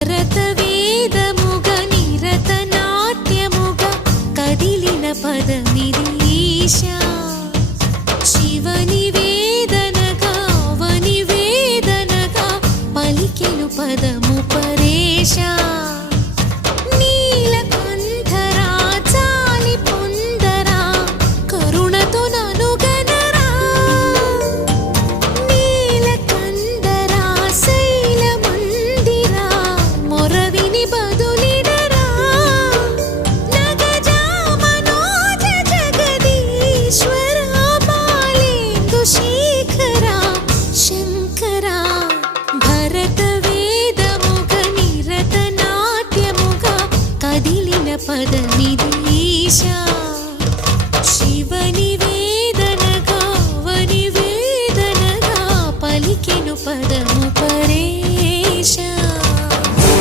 రతవేదముగ నిరత నాట్యముగ కదిలిన పదమిది ఈశా శివని వేదనగా అవని వేదనగా పలికెను పదము